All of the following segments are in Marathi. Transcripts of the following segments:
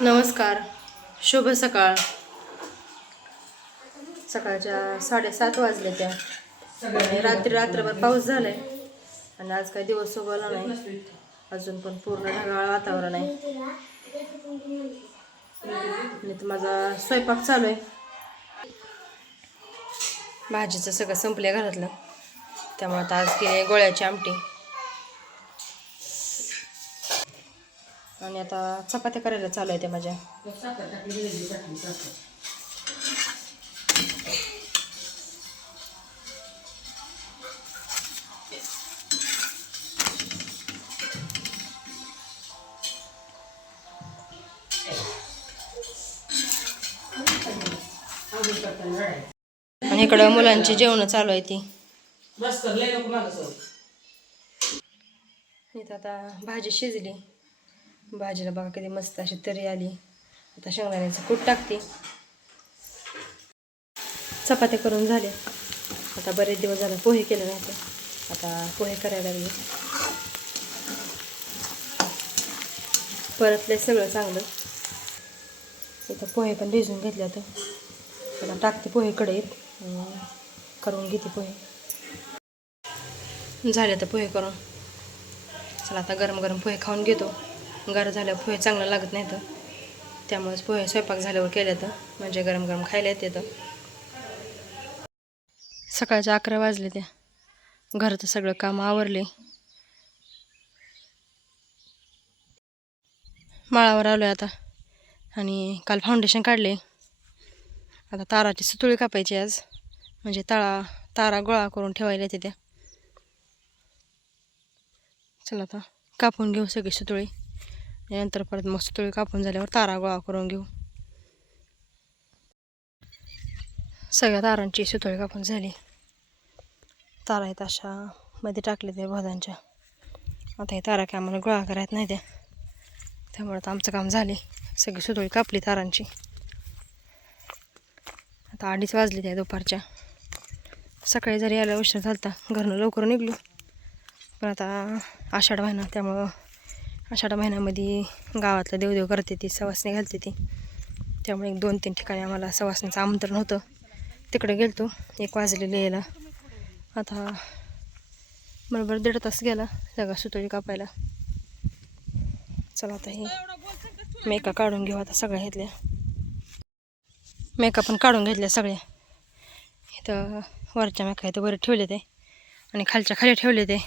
नमस्कार. शुभ सकाळ. सकाळच्या साडेसात वाजले त्या. आणि रात्री रात्रभर पाऊस झालाय. आणि आज काही दिवस उगवला नाही. अजून पण पूर्ण ढगाळ वातावरण आहे. आणि तर माझा स्वयंपाक चालू आहे. भाजीचं सगळं संपले घरातलं. त्यामुळे आता आज केली गोळ्याची आमटी. आणि आता चपात्या करायला चालू आहे त्या माझ्या. आणि इकडं मुलांची जेवण चालू आहे ती. आता भाजी शिजली. भाजीला बघा किती मस्त अशी तरी आली. आता शेंगदाण्याचं कूट टाकते. चपात्या करून झाल्या. आता बरेच दिवस झाले पोहे केले नव्हते. आता पोहे करायला लागले. परतले सगळं चांगलं. इथं पोहे पण भिजून घेतले आता. त्याला टाकते पोहे कढईत. करून घेते पोहे. झाले तर पोहे करून. चला आता गरम गरम पोहे खाऊन घेतो. गार झाल्यावर पोहे चांगलं लागत नाही तर त्यामुळेच पोहे स्वयंपाक झाल्यावर केले तर म्हणजे गरम गरम खायला येते तर सकाळच्या अकरा वाजले त्या. घराचं सगळं काम आवरले. माळावर आलो आता. आणि काल फाउंडेशन काढले. आता ताराची सुतुळी कापायची आज. म्हणजे ताळा तारा गोळा करून ठेवायला येते त्या. चला आता कापून घेऊ सगळी सुतुळी. नंतर परत मग तुळी कापून झाल्यावर तारा गोळा करून घेऊ. सगळ्या तारांची सुतोळी कापून झाली. तारा आहेत अशा. मध्ये टाकले ते भदांच्या आता हे तारा काय आम्हाला गोळा करायत नाही त्या. त्यामुळे आता आमचं काम झाले. सगळी सुतोळी कापली तारांची. आता अडीच वाजली त्या दुपारच्या. सकाळी जरी यायला उशीर झालता घरनं लवकर निघलो. पण आता आषाढ महिना त्यामुळं आषाढ महिन्यामध्ये गावातलं देवदेव करते ती सवासणी घालते ती. त्यामुळे एक दोन तीन ठिकाणी आम्हाला सवासणीचं आमंत्रण होतं. तिकडे गेलतो एक वाजलेलं यायला. आता बरोबर दीड तास गेला सगळा सुतळी कापायला. चला आता हे मेका काढून घेऊ आता सगळ्या घेतल्या मेका पण काढून घेतल्या सगळ्या. इथं वरच्या मेका इथं वर ठेवले ते आणि खालच्या खाली ठेवले ते.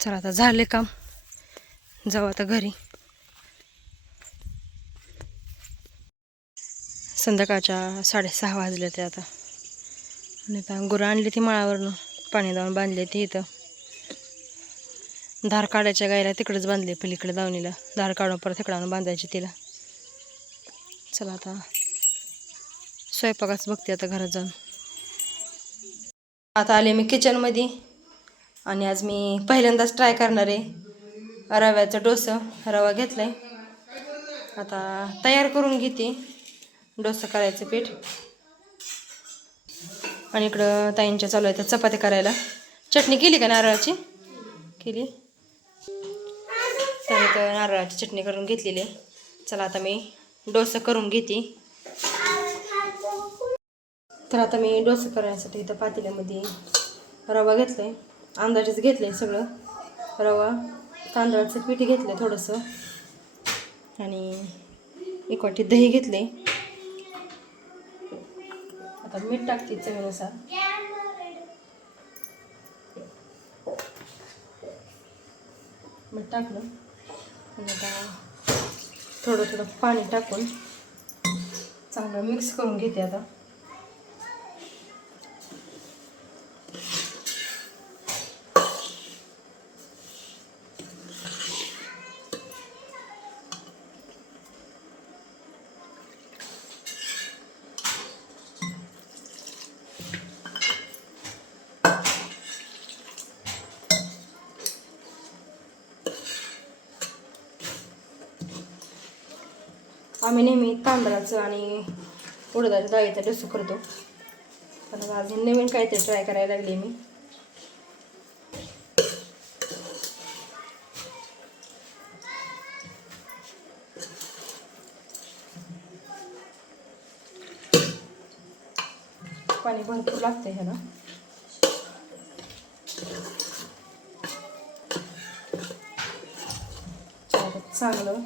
चला आता झाले काम. जाऊ आता घरी. संध्याकाळच्या साडेसहा वाजले ते आता. आणि आता गुरं आणली ती माळावरनं पाणी धावून बांधले ती इथं. धार काढायच्या गायला तिकडेच बांधले पलीकडे दावणीला. धार काढून परत तिकडे आणून बांधायची तिला. चला आता स्वयंपाकाच बघते आता घरात जाऊन. आता आले मी किचनमध्ये आणि आज मी पहिल्यांदाच ट्राय करणार. आहे रव्याचं डोसं रवा घेतला आहे आता तयार करून घेते डोसं करायचं पीठ. आणि इकडं ताईंच्या चालू आहे त्या चपाती करायला. चटणी केली का नारळाची? केली. तर इथं नारळाची चटणी करून घेतलेली आहे. चला आता मी डोसं करून घेते. तर आता मी डोसं करण्यासाठी इथं पातेल्यामध्ये रवा घेतला आहे अंदाजेच घेतलं आहे सगळं. रवा. तांदळाचं पीठ घेतलं आहे थोडंसं. आणि एक वाटी दही घेतले. आता मीठ टाकते चवीनुसार. मीठ टाकलं. आणि आता थोडं थोडं पाणी टाकून चांगलं मिक्स करून घेते आता. आम्ही नेहमी तांदळाचं आणि उडदाचं डाळीचा डसू करतो. पण अजून नवीन काहीतरी ट्राय करायला लागली मी. पाणी भरपूर लागतं ह्याला. चांगलं.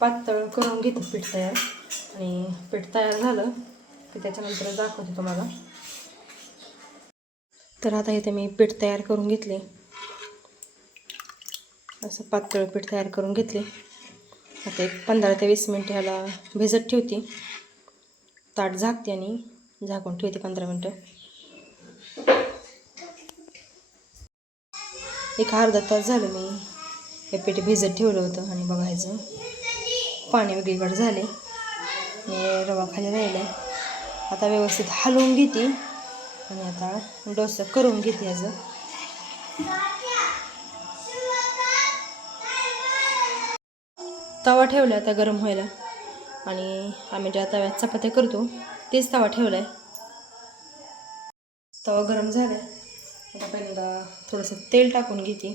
पातळ करून घेते पीठ तयार. आणि पीठ तयार झालं की त्याच्यानंतर दाखवते तुम्हाला. तर आता इथे मी पीठ तयार करून घेतले. असं पातळ पीठ तयार करून घेतले. आता एक पंधरा ते वीस मिनटं ह्याला भिजत ठेवते. ताट झाकते आणि झाकून ठेवते पंधरा मिनटं. एक अर्धा तास झालं मी हे पीठ भिजत ठेवलं होतं आणि बघायचं. पाणी वेगळीकडे झाले. रवा खाली राहिला. आता व्यवस्थित हलवून घेते. आणि आता डोसा करून घेते याचं. तवा ठेवला आता गरम व्हायला. आणि आम्ही ज्या तव्यात चपात्या करतो तेच तवा ठेवला आहे तवा गरम झाला आता पहिल्यांदा थोडंसं तेल टाकून घेते.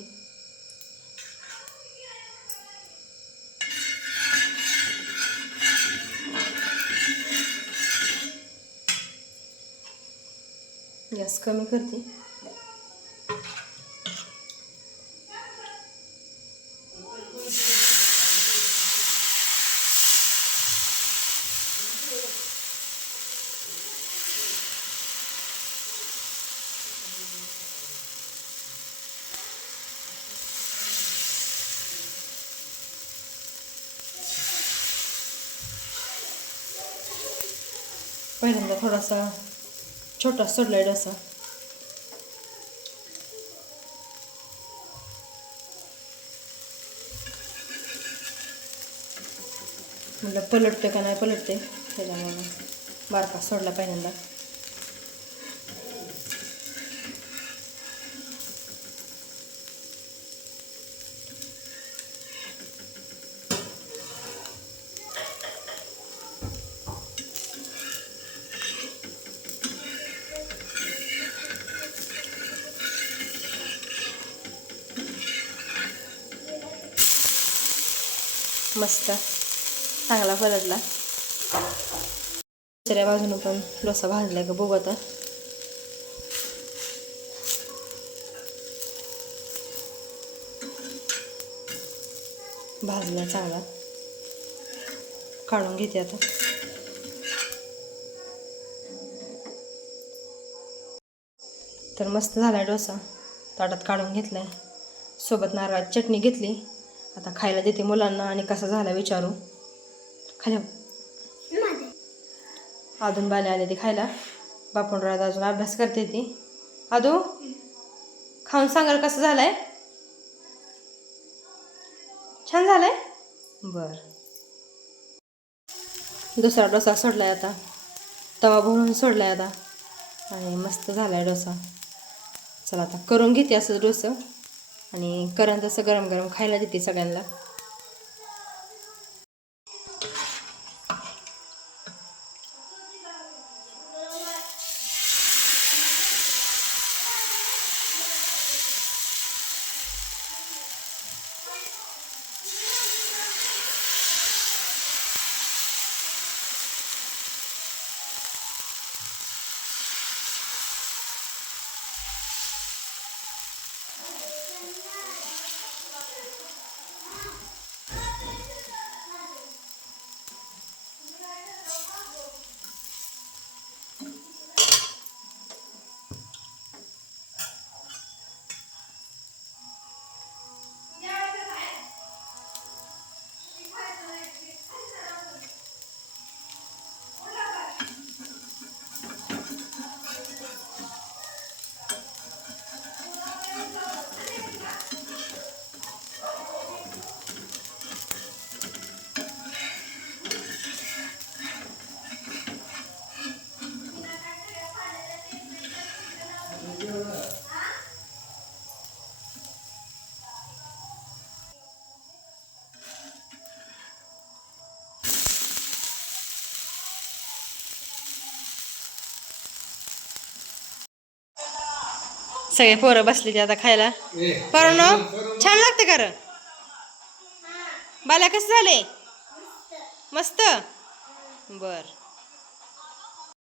गॅस कमी करते. पहिल्यांदा थोडासा छोटा सोडला डोसा. म्हटलं पलटते का नाही पलटते त्याच्यामुळं बारका सोडला पहिल्यांदा. मस्त. चांगला पलटला दुसऱ्या बाजूनं पण डोसा भाजला का बघू आता. भाजला चांगला. काढून घेते आता. तर मस्त झाला डोसा. ताटात काढून घेतलाय. सोबत नारळाची चटणी घेतली. आता खायला देते मुलांना आणि कसा झाला विचारू. खाल्या अजून बाले आले ते खायला. बापूनरात अजून अभ्यास करते ती. आदू खाऊन सांगाल कसं झालंय? छान झालंय? बर. दुसरा डोसा सोडलाय आता. तवा भरून सोडलाय आता. आणि मस्त झालाय डोसा. चला आता करून घेते असं डोसं. आणि करण तसं गरम गरम खायला देते सगळ्यांना. सगळे पोरं बसले आता खायला. परण छान लागते का रं? बाला कसं झाले? मस्त? बर.